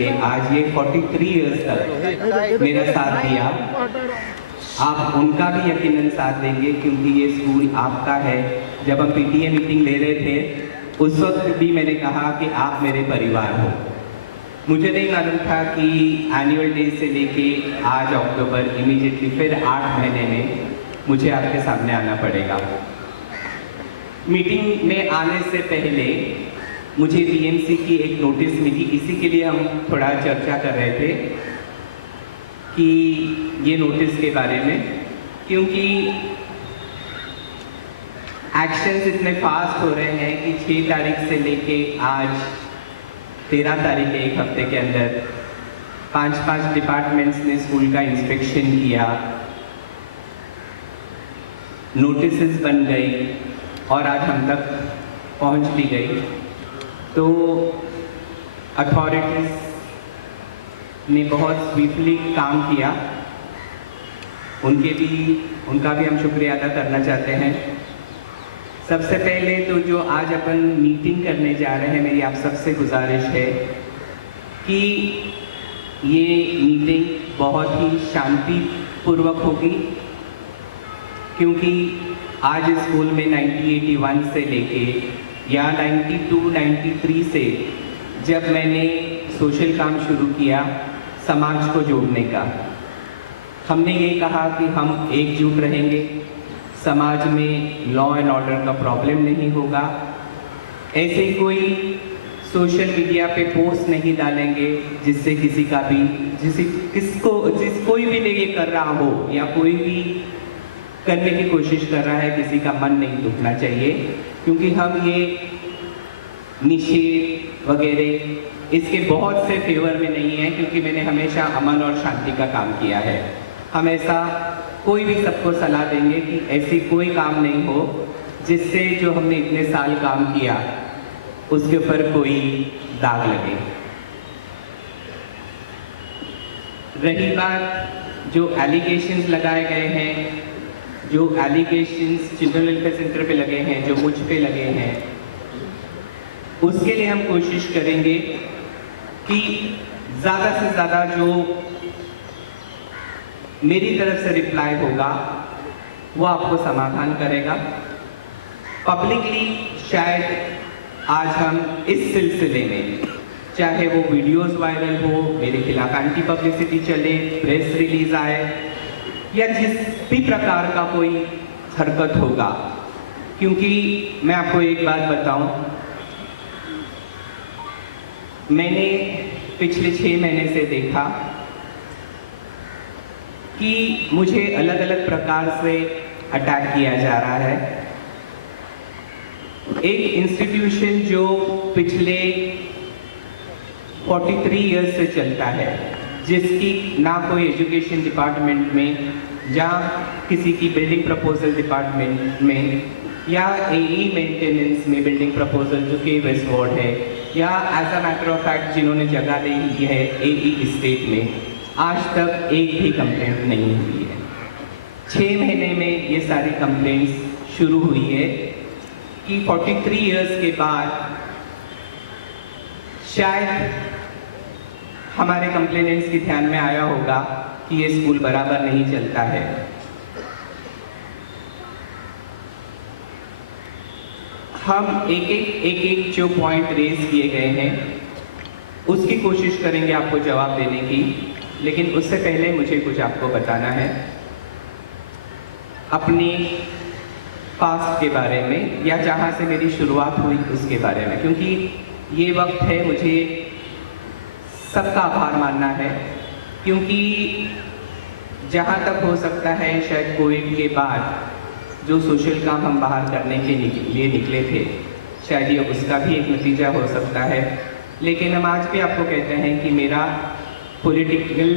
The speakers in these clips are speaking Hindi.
कि आज ये 43 इयर्स तक मेरा साथ दिया। आप उनका भी यकीनन साथ देंगे क्योंकि ये स्कूल आपका है। जब हम पीटीए मीटिंग ले रहे थे उस वक्त भी मैंने कहा कि आप मेरे परिवार हो। मुझे नहीं मालूम था कि एनुअल डे से लेके आज अक्टूबर इमीडिएटली फिर 8 महीने में मुझे आपके सामने आना पड़ेगा। मीटिंग में आने से पहले मुझे बीएमसी की एक नोटिस मिली, इसी के लिए हम थोड़ा चर्चा कर रहे थे कि ये नोटिस के बारे में, क्योंकि एक्शंस इतने फास्ट हो रहे हैं कि 6 तारीख से लेके आज 13 तारीख है, एक हफ्ते के अंदर 5 डिपार्टमेंट्स ने स्कूल का इंस्पेक्शन किया, नोटिसेस बन गई और आज हम तक पहुंच भी गई। तो अथॉरिटीज़ ने बहुत स्विफ्टली काम किया, उनका भी हम शुक्रिया अदा करना चाहते हैं। सबसे पहले तो जो आज अपन मीटिंग करने जा रहे हैं, मेरी आप सबसे गुजारिश है कि ये मीटिंग बहुत ही शांतिपूर्वक होगी, क्योंकि आज स्कूल में 1981 से लेके या 92-93 से जब मैंने सोशल काम शुरू किया समाज को जोड़ने का, हमने ये कहा कि हम एकजुट रहेंगे, समाज में लॉ एंड ऑर्डर का प्रॉब्लम नहीं होगा, ऐसे कोई सोशल मीडिया पे पोस्ट नहीं डालेंगे जिससे किसी का भी कोई भी ये कर रहा हो या कोई भी करने की कोशिश कर रहा है, किसी का मन नहीं दुखना चाहिए। क्योंकि हम ये निषेध वगैरह इसके बहुत से फेवर में नहीं है, क्योंकि मैंने हमेशा अमन और शांति का काम किया है। हम ऐसा कोई भी सबको सलाह देंगे कि ऐसी कोई काम नहीं हो जिससे जो हमने इतने साल काम किया उसके ऊपर कोई दाग लगे। रही बात जो एलिगेशंस लगाए गए हैं, जो एलिगेशंस चिल्ड्रन वेलफेयर सेंटर पे लगे हैं, जो मुझ पे लगे हैं, उसके लिए हम कोशिश करेंगे कि ज़्यादा से ज़्यादा जो मेरी तरफ से रिप्लाई होगा वो आपको समाधान करेगा। पब्लिकली शायद आज हम इस सिलसिले में, चाहे वो वीडियोस वायरल हो, मेरे खिलाफ एंटी पब्लिसिटी चले, प्रेस रिलीज आए या जिस भी प्रकार का कोई हरकत होगा, क्योंकि मैं आपको एक बात बताऊं, मैंने पिछले 6 महीने से देखा कि मुझे अलग अलग प्रकार से अटैक किया जा रहा है। एक इंस्टीट्यूशन जो पिछले 43 इयर्स से चलता है, जिसकी ना कोई एजुकेशन डिपार्टमेंट में या किसी की बिल्डिंग प्रपोजल डिपार्टमेंट में या एई मेंटेनेंस में बिल्डिंग प्रपोजल जो के वेस्ट वार्ड है, या as a matter of fact जिन्होंने जगह ली है एई स्टेट में, आज तक एक भी कंप्लेंट नहीं हुई है। 6 महीने में ये सारी कंप्लेंट्स शुरू हुई है कि 43 इयर्स के बाद शायद हमारे कंप्लेनेंट्स के ध्यान में आया होगा कि ये स्कूल बराबर नहीं चलता है। हम एक जो पॉइंट रेज किए गए हैं उसकी कोशिश करेंगे आपको जवाब देने की, लेकिन उससे पहले मुझे कुछ आपको बताना है अपनी पास्ट के बारे में, या जहाँ से मेरी शुरुआत हुई उसके बारे में, क्योंकि ये वक्त है मुझे सबका आभार मानना है। क्योंकि जहाँ तक हो सकता है शायद कोविड के बाद जो सोशल काम हम बाहर करने के लिए निकले थे, शायद ये उसका भी एक नतीजा हो सकता है। लेकिन हम आज भी आपको कहते हैं कि मेरा पॉलिटिकल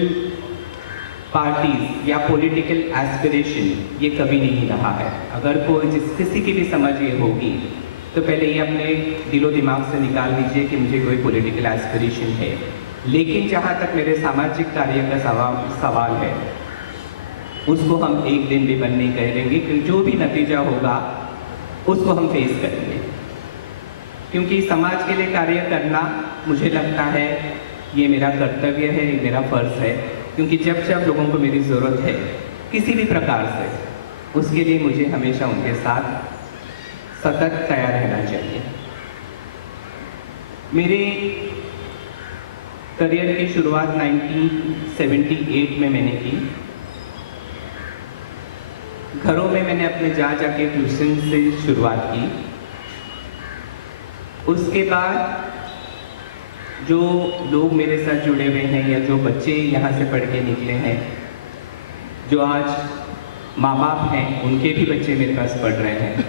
पार्टीज या पॉलिटिकल एस्पिरेशन ये कभी नहीं रहा है। अगर कोई किसी की भी समझ ये होगी तो पहले ये अपने दिलो दिमाग से निकाल दीजिए कि मुझे कोई पॉलिटिकल एस्पिरेशन है। लेकिन जहाँ तक मेरे सामाजिक कार्य का सवाल है, उसको हम एक दिन भी बंद नहीं करेंगे, क्योंकि जो भी नतीजा होगा उसको हम फेस करेंगे। क्योंकि समाज के लिए कार्य करना मुझे लगता है ये मेरा कर्तव्य है, ये मेरा फ़र्ज़ है, क्योंकि जब जब लोगों को मेरी ज़रूरत है किसी भी प्रकार से, उसके लिए मुझे हमेशा उनके साथ सतत तैयार रहना चाहिए। मेरे करियर की शुरुआत 1978 में मैंने की। घरों में मैंने अपने जाके ट्यूशन से शुरुआत की। उसके बाद जो लोग मेरे साथ जुड़े हुए हैं या जो बच्चे यहाँ से पढ़ के निकले हैं, जो आज माँ बाप हैं, उनके भी बच्चे मेरे पास पढ़ रहे हैं।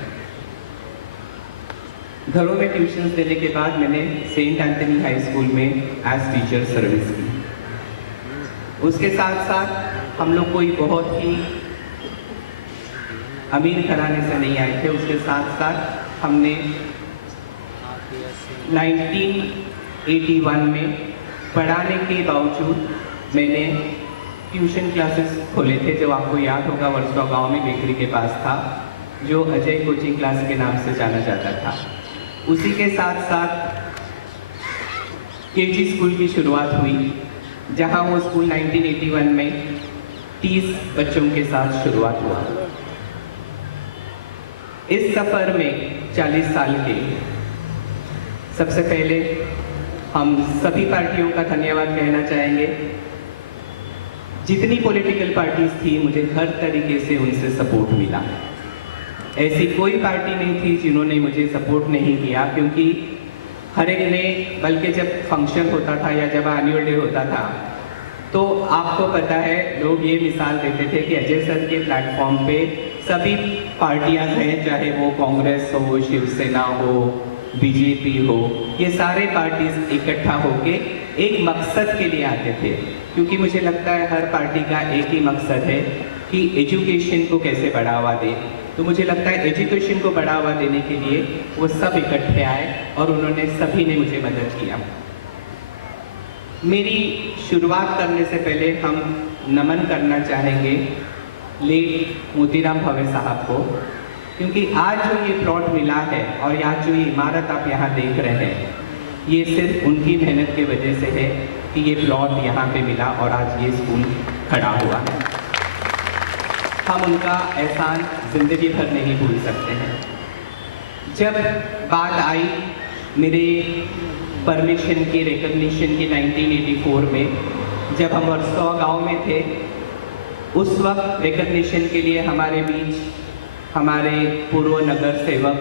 घरों में ट्यूशन देने के बाद मैंने सेंट एंथनी हाई स्कूल में एज टीचर सर्विस की। उसके साथ साथ हम लोग कोई बहुत ही अमीर घराने से नहीं आए थे। उसके साथ साथ हमने 1981 में पढ़ाने के बावजूद मैंने ट्यूशन क्लासेस खोले थे, जो आपको याद होगा वर्सोवा गांव में बेकरी के पास था, जो अजय कोचिंग क्लास के नाम से जाना जाता था। उसी के साथ साथ केजी स्कूल की शुरुआत हुई, जहां वो स्कूल 1981 में 30 बच्चों के साथ शुरुआत हुआ। इस सफ़र में 40 साल के सबसे पहले हम सभी पार्टियों का धन्यवाद कहना चाहेंगे। जितनी पॉलिटिकल पार्टीज थी, मुझे हर तरीके से उनसे सपोर्ट मिला। ऐसी कोई पार्टी नहीं थी जिन्होंने मुझे सपोर्ट नहीं किया, क्योंकि हर एक ने, बल्कि जब फंक्शन होता था या जब एनुअल डे होता था, तो आपको पता है लोग ये मिसाल देते थे कि अजय सर के प्लेटफॉर्म पे सभी पार्टियां हैं, चाहे वो कांग्रेस हो, शिवसेना हो, बीजेपी हो, ये सारे पार्टीज इकट्ठा होके एक मकसद के लिए आते थे। क्योंकि मुझे लगता है हर पार्टी का एक ही मकसद है कि एजुकेशन को कैसे बढ़ावा दे। तो मुझे लगता है एजुकेशन को बढ़ावा देने के लिए वो सब इकट्ठे आए और उन्होंने सभी ने मुझे मदद किया। मेरी शुरुआत करने से पहले हम नमन करना चाहेंगे लेट मोतीराम भवे साहब को, क्योंकि आज जो ये प्लॉट मिला है और आज जो ये इमारत आप यहाँ देख रहे हैं, ये सिर्फ उनकी मेहनत की वजह से है कि ये प्लॉट यहाँ पे मिला और आज ये स्कूल खड़ा हुआ है। हम उनका एहसान जिंदगी भर नहीं भूल सकते हैं। जब बात आई मेरे परमिशन की, रिकॉग्निशन की 1984 में, जब हम वर्सोवा गांव में थे, उस वक्त रिकॉग्निशन के लिए हमारे बीच हमारे पूर्व नगर सेवक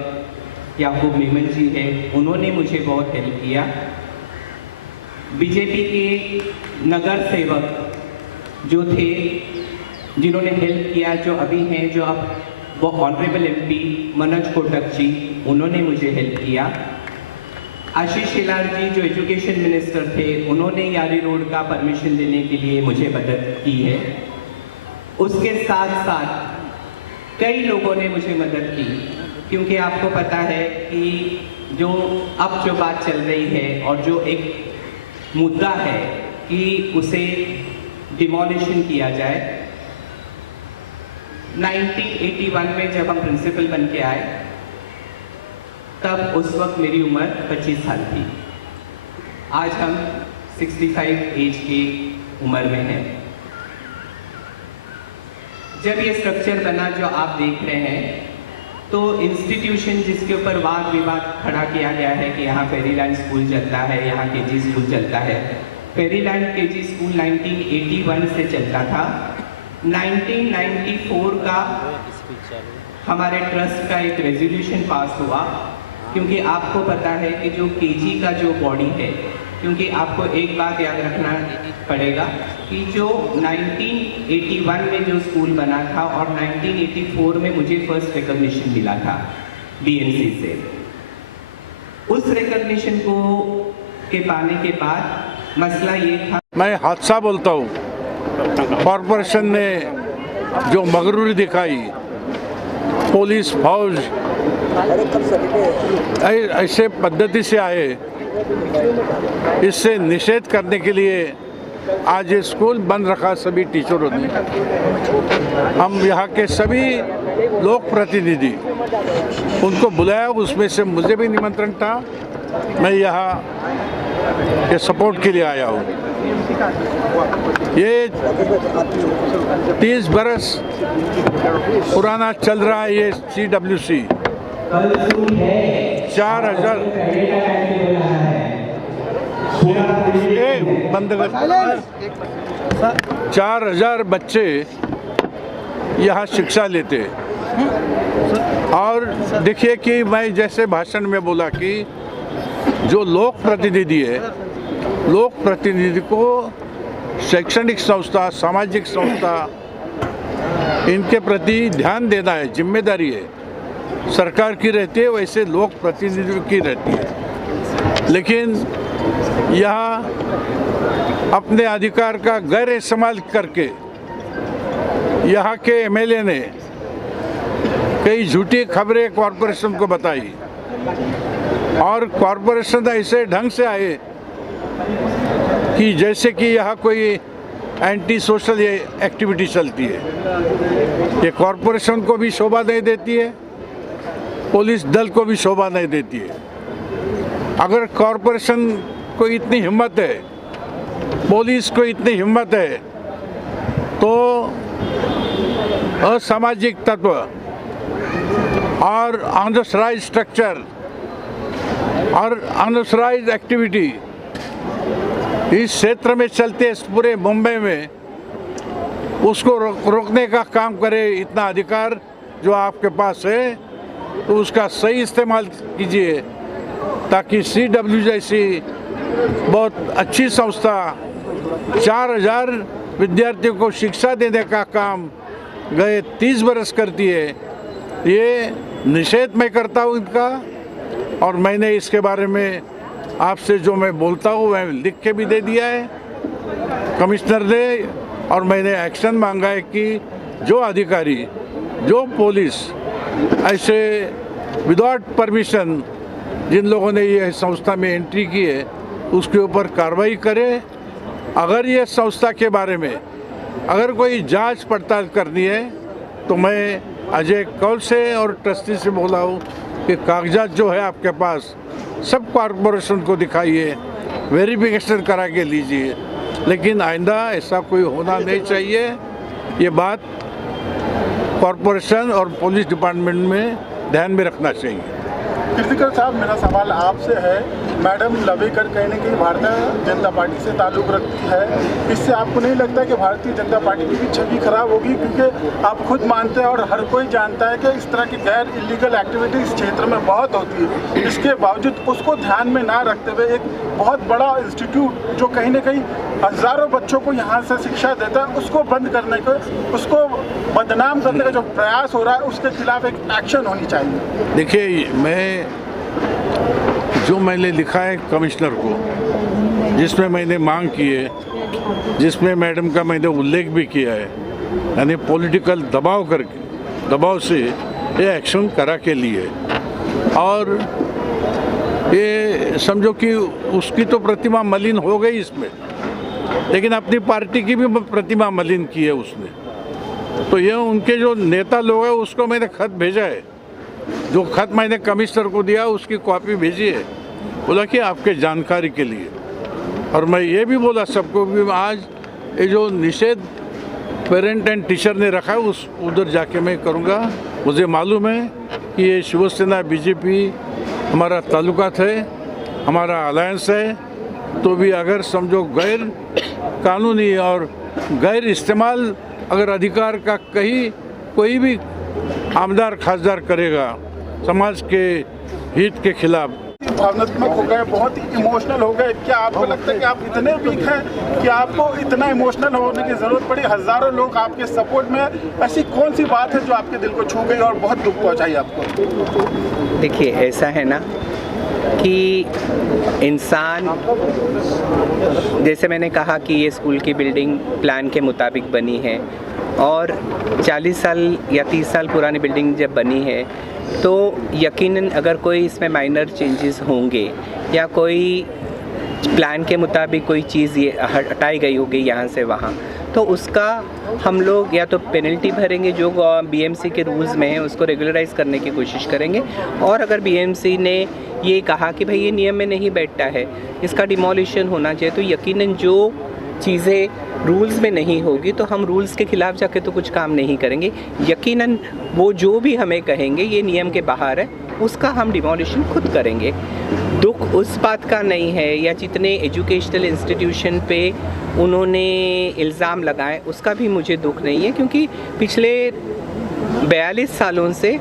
याकूब मेमन जी है, उन्होंने मुझे बहुत हेल्प किया। बीजेपी के नगर सेवक जो थे, जिन्होंने हेल्प किया, जो अभी हैं, जो अब वो ऑनरेबल एमपी मनोज कोटक जी, उन्होंने मुझे हेल्प किया। आशीष शेलार जी जो एजुकेशन मिनिस्टर थे, उन्होंने यारी रोड का परमिशन देने के लिए मुझे मदद की है। उसके साथ साथ कई लोगों ने मुझे मदद की, क्योंकि आपको पता है कि जो अब जो बात चल रही है और जो एक मुद्दा है कि उसे डिमोलिशन किया जाए। 1981 में जब हम प्रिंसिपल बन के आए, तब उस वक्त मेरी उम्र 25 साल थी। आज हम 65 एज की उम्र में हैं। जब ये स्ट्रक्चर बना जो आप देख रहे हैं, तो इंस्टीट्यूशन जिसके ऊपर वाद विवाद खड़ा किया गया है कि यहाँ फेरीलैंड स्कूल चलता है, यहाँ केजी स्कूल चलता है। फेरीलैंड केजी स्कूल 1981 से चलता था। 1994 का हमारे ट्रस्ट का एक रेजोल्यूशन पास हुआ, क्योंकि आपको पता है कि जो केजी का जो बॉडी है, क्योंकि आपको एक बात याद रखना पड़ेगा कि जो 1981 में जो स्कूल बना था और 1984 में मुझे फर्स्ट रिकॉग्निशन मिला था बीएमसी से, उस रिकॉग्निशन को के पाने के बाद मसला ये था। मैं हादसा बोलता हूँ। कॉरपोरेशन ने जो मगरूरी दिखाई, पुलिस फौज ऐसे पद्धति से आए, इससे निषेध करने के लिए आज ये स्कूल बंद रखा सभी टीचरों ने। हम यहाँ के सभी लोक प्रतिनिधि उनको बुलाया, उसमें से मुझे भी निमंत्रण था। मैं यहाँ के सपोर्ट के लिए आया हूँ। ये 30 बरस पुराना चल रहा है ये CWC। 4,000 बच्चे यहाँ शिक्षा लेते हैं। और देखिए कि मैं जैसे भाषण में बोला कि जो लोक प्रतिनिधि है, लोक प्रतिनिधि को शैक्षणिक संस्था, सामाजिक संस्था, इनके प्रति ध्यान देना है, जिम्मेदारी है। सरकार की रहती है, वैसे लोक प्रतिनिधियों की रहती है। लेकिन यहाँ अपने अधिकार का गैर इस्तेमाल करके यहाँ के MLA ने कई झूठी खबरें कॉरपोरेशन को बताई और कॉरपोरेशन ऐसे ढंग से आए कि जैसे कि यहाँ कोई एंटी सोशल एक्टिविटी चलती है। ये कॉरपोरेशन को भी शोभा नहीं देती है, पुलिस दल को भी शोभा नहीं देती है। अगर कॉरपोरेशन को इतनी हिम्मत है, पुलिस को इतनी हिम्मत है, तो असामाजिक तत्व और अनऑथराइज्ड स्ट्रक्चर और अनऑथराइज्ड एक्टिविटी इस क्षेत्र में चलते पूरे मुंबई में, उसको रोकने का काम करे। इतना अधिकार जो आपके पास है तो उसका सही इस्तेमाल कीजिए, ताकि CW जैसी बहुत अच्छी संस्था 4,000 विद्यार्थियों को शिक्षा देने का काम गए 30 बरस करती है। ये निषेध मैं करता हूँ इनका, और मैंने इसके बारे में आपसे जो मैं बोलता हूँ वह लिख के भी दे दिया है कमिश्नर ने, और मैंने एक्शन मांगा है कि जो अधिकारी, जो पुलिस ऐसे विदाउट परमिशन जिन लोगों ने ये संस्था में एंट्री की है उसके ऊपर कार्रवाई करे। अगर ये संस्था के बारे में अगर कोई जांच पड़ताल करनी है तो मैं अजय कौल से और ट्रस्टी से बोला हूँ कि कागजात जो है आपके पास सब कॉरपोरेशन को दिखाइए, वेरिफिकेशन करा के लीजिए। लेकिन आइंदा ऐसा कोई होना नहीं चाहिए। ये बात कॉरपोरेशन और पुलिस डिपार्टमेंट में ध्यान में रखना चाहिए। कीर्तिकर साहब, मेरा सवाल आपसे है, मैडम लवेकर कहीं ना कहीं भारतीय जनता पार्टी से ताल्लुक़ रखती है, इससे आपको नहीं लगता कि भारतीय जनता पार्टी की भी छवि खराब होगी? क्योंकि आप खुद मानते हैं और हर कोई जानता है कि इस तरह की गैर इलीगल एक्टिविटी इस क्षेत्र में बहुत होती है। इसके बावजूद उसको ध्यान में ना रखते हुए एक बहुत बड़ा इंस्टीट्यूट जो कहीं ना कहीं हज़ारों बच्चों को यहाँ से शिक्षा देता है, उसको बंद करने को, उसको बदनाम करने का जो प्रयास हो रहा है, उसके खिलाफ एक एक्शन होनी चाहिए। देखिए, जो मैंने लिखा है कमिश्नर को, जिसमें मैंने मांग की है, जिसमें मैडम का मैंने उल्लेख भी किया है, यानी पॉलिटिकल दबाव से ये एक्शन करा के लिए, और ये समझो कि उसकी तो प्रतिमा मलिन हो गई इसमें, लेकिन अपनी पार्टी की भी प्रतिमा मलिन की है उसने। तो ये उनके जो नेता लोग हैं उसको मैंने खत भेजा है, जो खत मैंने कमिश्नर को दिया उसकी कॉपी भेजी है, बोला कि आपके जानकारी के लिए। और मैं ये भी बोला सबको भी आज ये जो निषेध पेरेंट एंड टीचर ने रखा है उधर जाके मैं करूँगा। मुझे मालूम है कि ये शिवसेना BJP हमारा ताल्लुकात है, हमारा अलायंस है, तो भी अगर समझो गैर कानूनी और गैर इस्तेमाल अगर अधिकार का कहीं कोई भी आमदार खासदार करेगा समाज के हित के खिलाफ। भावनात्मक हो गए, बहुत ही इमोशनल हो गए। क्या आपको लगता है कि आप इतने वीक हैं कि आपको इतना इमोशनल होने की ज़रूरत पड़ी? हज़ारों लोग आपके सपोर्ट में, ऐसी कौन सी बात है जो आपके दिल को छू गई और बहुत दुख पहुंचाई आपको? देखिए, ऐसा है ना कि इंसान, जैसे मैंने कहा कि ये स्कूल की बिल्डिंग प्लान के मुताबिक बनी है और 40 साल या 30 साल पुरानी बिल्डिंग जब बनी है तो यकीनन अगर कोई इसमें माइनर चेंजेस होंगे या कोई प्लान के मुताबिक कोई चीज़ ये हटाई गई होगी यहाँ से वहाँ, तो उसका हम लोग या तो पेनल्टी भरेंगे जो बीएमसी के रूल्स में है, उसको रेगुलराइज करने की कोशिश करेंगे। और अगर बीएमसी ने ये कहा कि भाई ये नियम में नहीं बैठता है, इसका डिमोलिशन होना चाहिए, तो यकीनन जो चीज़ें रूल्स में नहीं होगी तो हम रूल्स के ख़िलाफ़ जाके तो कुछ काम नहीं करेंगे। यकीनन वो जो भी हमें कहेंगे ये नियम के बाहर है, उसका हम डिमोलिशन खुद करेंगे। दुख उस बात का नहीं है, या जितने एजुकेशनल इंस्टीट्यूशन पे उन्होंने इल्ज़ाम लगाए उसका भी मुझे दुख नहीं है, क्योंकि पिछले 42 सालों से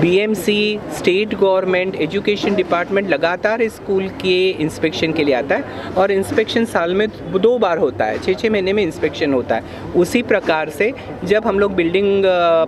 BMC, state government, education department लगातार स्कूल के इंस्पेक्शन के लिए आता है, और इंस्पेक्शन साल में 2 बार होता है, 6-6 महीने में इंस्पेक्शन होता है। उसी प्रकार से जब हम लोग बिल्डिंग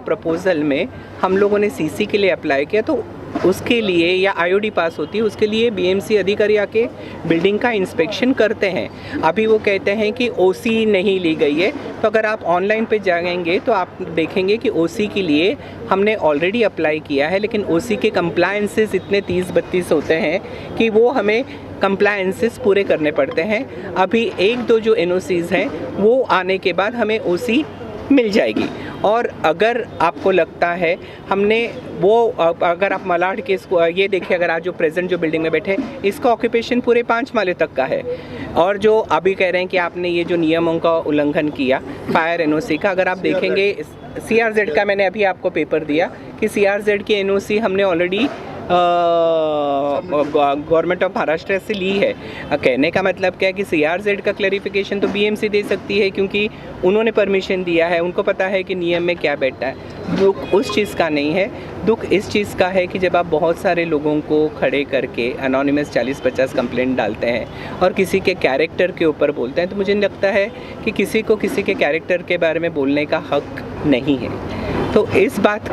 प्रपोजल में हम लोगों ने सीसी के लिए अप्लाई किया तो उसके लिए, या आईओडी पास होती है उसके लिए बीएमसी अधिकारी आके बिल्डिंग का इंस्पेक्शन करते हैं। अभी वो कहते हैं कि ओसी नहीं ली गई है, तो अगर आप ऑनलाइन पे जाएंगे तो आप देखेंगे कि ओसी के लिए हमने ऑलरेडी अप्लाई किया है, लेकिन ओसी के कंप्लायंसेस इतने 30-32 होते हैं कि वो हमें कंप्लायंसेस पूरे करने पड़ते हैं। अभी 1-2 जो एनओसीज़ हैं वो आने के बाद हमें ओसी मिल जाएगी। और अगर आपको लगता है हमने वो, अगर आप मलाड के इसको ये देखिए, अगर आज जो प्रेजेंट जो बिल्डिंग में बैठे इसका ऑक्यूपेशन पूरे 5 माले तक का है, और जो अभी कह रहे हैं कि आपने ये जो नियमों का उल्लंघन किया फायर एनओसी का, अगर आप देखेंगे सीआरजेड का, मैंने अभी आपको पेपर दिया कि सीआरजेड की एनओसी हमने ऑलरेडी गवर्नमेंट ऑफ महाराष्ट्र से ली है। कहने का मतलब क्या है कि सीआरजेड का क्लैरिफिकेशन तो बीएमसी दे सकती है, क्योंकि उन्होंने परमिशन दिया है, उनको पता है कि नियम में क्या बैठा है। दुख उस चीज़ का नहीं है, दुख इस चीज़ का है कि जब आप बहुत सारे लोगों को खड़े करके अनोनिमस 40-50 कंप्लेंट डालते हैं और किसी के कैरेक्टर के ऊपर बोलते हैं, तो मुझे लगता है कि किसी को किसी के कैरेक्टर के बारे में बोलने का हक नहीं है। तो इस बात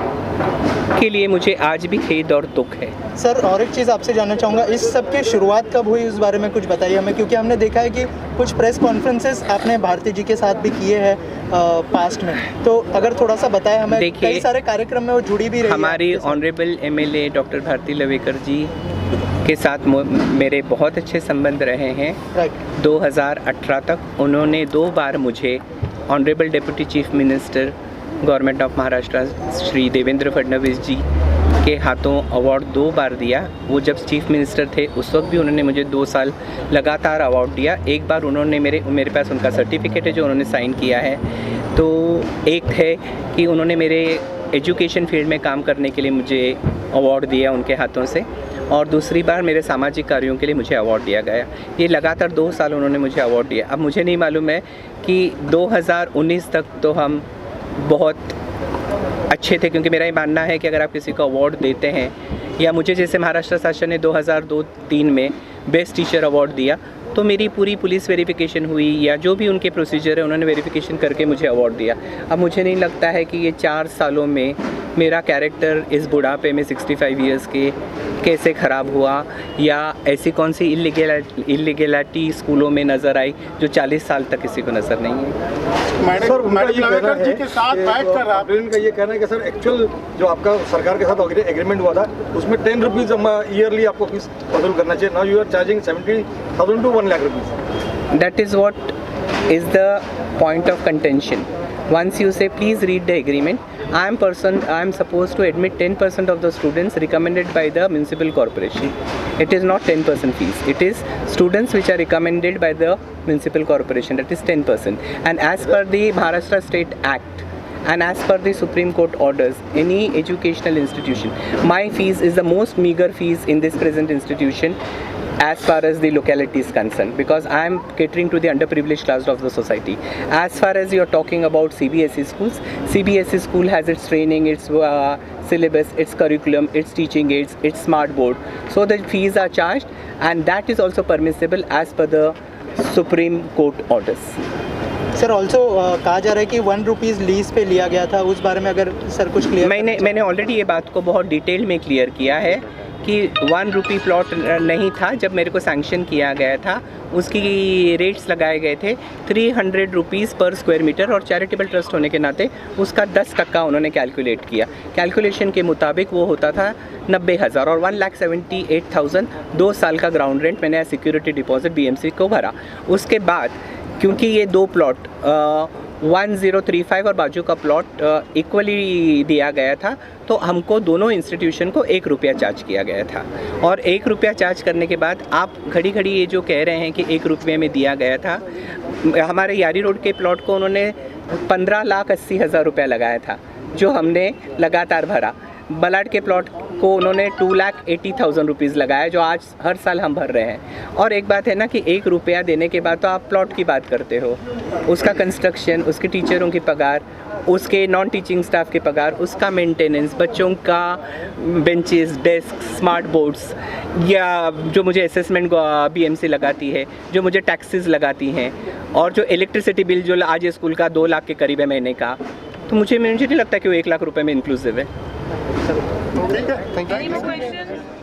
के लिए मुझे आज भी खेद और दुख है। सर, और एक चीज़ आपसे जानना चाहूँगा, इस सब की शुरुआत कब हुई उस बारे में कुछ बताइए हमें, क्योंकि हमने देखा है कि कुछ प्रेस कॉन्फ्रेंसेस आपने भारती जी के साथ भी किए हैं पास्ट में, तो अगर थोड़ा सा बताएं हमें। देखिए, कई सारे कार्यक्रम में वो जुड़ी भी रही हमारी honourable MLA doctor Bharati Lavekar ji के साथ मेरे बहुत अच्छे संबंध रहे हैं। 2018 तक उन्होंने 2 बार मुझे honourable deputy chief minister government of Maharashtra Shri Devendra Fadnavis ji के हाथों अवार्ड 2 बार दिया। वो जब चीफ मिनिस्टर थे उस वक्त भी उन्होंने मुझे 2 साल लगातार अवार्ड दिया। एक बार उन्होंने मेरे पास उनका सर्टिफिकेट है जो उन्होंने साइन किया है। तो एक है कि उन्होंने मेरे एजुकेशन फील्ड में काम करने के लिए मुझे अवार्ड दिया उनके हाथों से, और दूसरी बार मेरे सामाजिक कार्यों के लिए मुझे अवार्ड दिया गया। ये लगातार 2 साल उन्होंने मुझे अवार्ड दिया। अब मुझे नहीं मालूम है कि 2019 तक तो हम बहुत अच्छे थे, क्योंकि मेरा ये मानना है कि अगर आप किसी को अवार्ड देते हैं, या मुझे जैसे महाराष्ट्र शासन ने 2002-3 में बेस्ट टीचर अवार्ड दिया, तो मेरी पूरी पुलिस वेरिफिकेशन हुई, या जो भी उनके प्रोसीजर है उन्होंने वेरिफिकेशन करके मुझे अवार्ड दिया। अब मुझे नहीं लगता है कि ये 4 सालों में मेरा कैरेक्टर इस बुढ़ापे में 65 इयर्स के कैसे ख़राब हुआ, या ऐसी कौन सी इलीगैलिटी स्कूलों में नज़र आई जो 40 साल तक किसी को नज़र नहीं है। मैडम लवेकर जी के साथ बैठकर आप इनका ये कहना है कि सर एक्चुअल जो आपका सरकार के साथ एग्रीमेंट हुआ था उसमें 10 रुपीज़ ईयरली आपको फीस वसूल करना चाहिए। Now you are charging 70,000 to 1 lakh rupees. That is what is the point of contention. Once you say please read the agreement, I am supposed to admit 10% of the students recommended by the municipal corporation. It is not 10% fees. It is students which are recommended by the municipal corporation. That is 10%. And as per the Maharashtra State Act, and as per the Supreme Court orders, any educational institution, my fees is the most meager fees in this present institution as far as the locality is concerned, because I am catering to the underprivileged class of the society. As far as you are talking about CBSE schools, CBSE school has its training, its syllabus, its curriculum, its teaching aids, its smart board. So the fees are charged, and that is also permissible as per the Supreme Court orders. Sir, also कहा जा रहा है कि 1 रुपीज़ लीज पे लिया गया था, उस बारे में अगर सर कुछ क्लियर। मैंने ऑलरेडी ये बात को बहुत डिटेल में क्लियर किया है कि 1 रुपी प्लॉट नहीं था। जब मेरे को सैंक्शन किया गया था उसकी रेट्स लगाए गए थे 300 रुपीज़ पर स्क्वायर मीटर, और चैरिटेबल ट्रस्ट होने के नाते उसका 10% उन्होंने कैलकुलेट किया। कैलकुलेशन के मुताबिक वो होता था 90,000, और 1,78,000 2 साल का ग्राउंड रेंट मैंने सिक्योरिटी डिपॉजिट बीएमसी को भरा। उसके बाद क्योंकि ये 2 प्लॉट 1035 और बाजू का प्लॉट इक्वली दिया गया था, तो हमको दोनों इंस्टीट्यूशन को 1 रुपया चार्ज किया गया था। और 1 रुपया चार्ज करने के बाद आप घड़ी घड़ी ये जो कह रहे हैं कि 1 रुपये में दिया गया था, हमारे यारी रोड के प्लॉट को उन्होंने 15,80,000 रुपया लगाया था, जो हमने लगातार भरा। बलाड के प्लॉट को उन्होंने 2,80,000 रुपीज़ लगाया, जो आज हर साल हम भर रहे हैं। और एक बात है ना कि 1 रुपया देने के बाद तो आप प्लॉट की बात करते हो, उसका कंस्ट्रक्शन, उसके टीचरों की पगार, उसके नॉन टीचिंग स्टाफ के पगार, उसका मेंटेनेंस, बच्चों का बेंचेस, डेस्क, स्मार्ट बोर्ड्स, या जो मुझे असेसमेंट BMC लगाती है, जो मुझे टैक्सेस लगाती हैं, और जो इलेक्ट्रिसिटी बिल जो आज ये स्कूल का 2 लाख के करीब है महीने का, तो मुझे नहीं लगता कि वो 1 लाख रुपए में इंक्लूसिव है। ठीक है, Any more questions?